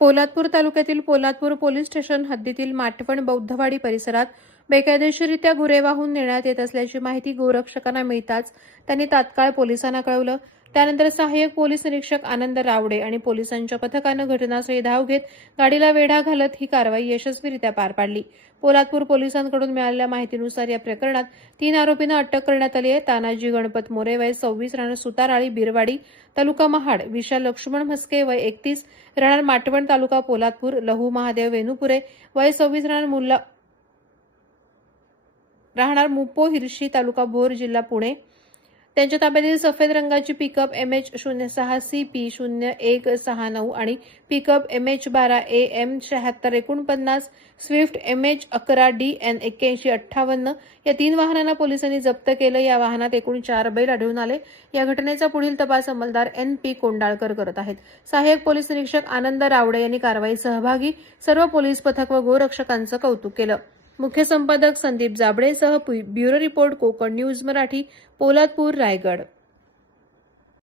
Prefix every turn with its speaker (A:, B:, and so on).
A: पोलादपूर तालुक्यातील Poladpur police station हद्दीतील माटवण बौद्धवाडी परिसरात बेकायदेशीरित्या गुरे वाहून नेण्यात येत असल्याची माहिती गोरक्षकांना मिळताच त्यांनी तात्काळ पोलिसांना कळवलं. त्यानंतर सहाय्यक पोलीस निरीक्षक आनंद रावडे आणि पोलिसांच्या पथकानं घटनास्थळी धाव घेत गाडीला वेढा घालत ही कारवाई यशस्वीरित्या पार पाडली. पोलादपूर पोलिसांकडून मिळालेल्या माहितीनुसार या प्रकरणात तीन आरोपींना अटक करण्यात आली आहे. तानाजी गणपत मोरे वय सव्वीस राहणार सुताराळी बिरवाडी तालुका महाड विशाल लक्ष्मण म्हस्के वय एकतीस राहणार माटवण तालुका पोलादपूर लहू महादेव वेणुपुरे वय सव्वीस राहणार मुल्ला राहणार मुप्पो हिरशी तालुका भोर जिल्हा पुणे त्यांच्या ताब्यातील सफेद रंगाची पिकअप एम एच शून्य सहा सी पी शून्य एक सहा नऊ आणि पिकअप एम एच बारा ए एम शहात्तर एकोणपन्नास स्विफ्ट एम एच अकरा डी एन एक्क्याऐंशी अठ्ठावन्न या तीन वाहनांना पोलिसांनी जप्त केलं. या वाहनात एकूण चार बैल आढळून आले. या घटनेचा पुढील तपास अंमलदार एन पी कोंडाळकर करत आहेत. सहाय्यक पोलीस निरीक्षक आनंद रावडे यांनी कारवाई सहभागी सर्व पोलीस पथक व गोरक्षकांचं कौतुक केलं. मुख्य संपादक Sandeep जाबडेसह bureau report Konkan news Marathi Poladpur Raigad.